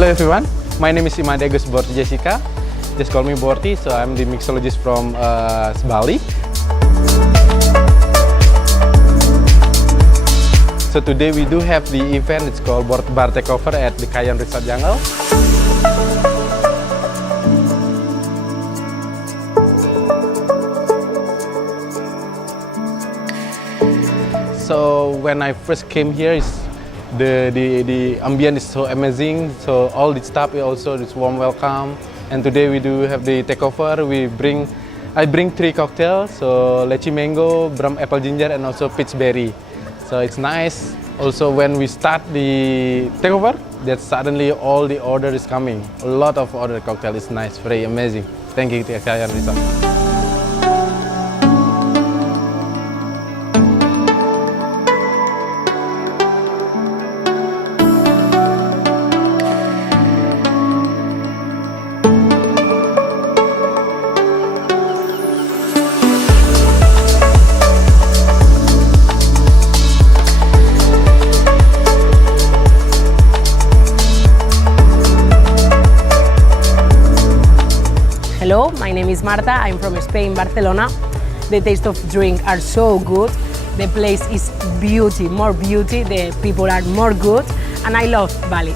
Hello everyone, my name is Bali Borty Jessika. Just call me Borty, so I'm the mixologist from Bali. So today we do have the event, it's called Bar Takeover at the Kayon Jungle Resort. So when I first came here, the ambient is so amazing. So all the staff is also this warm welcome. And today we do have the takeover. I bring 3 cocktails, so lychee mango, brum apple ginger, and also peach berry. So it's nice. Also when we start the takeover, that suddenly all the order is coming. A lot of order cocktail is nice, very amazing. Thank you, Kayon Resort. Hello, my name is Marta. I'm from Spain, Barcelona. The taste of drink are so good. The place is beauty, more beauty. The people are more good, and I love Bali.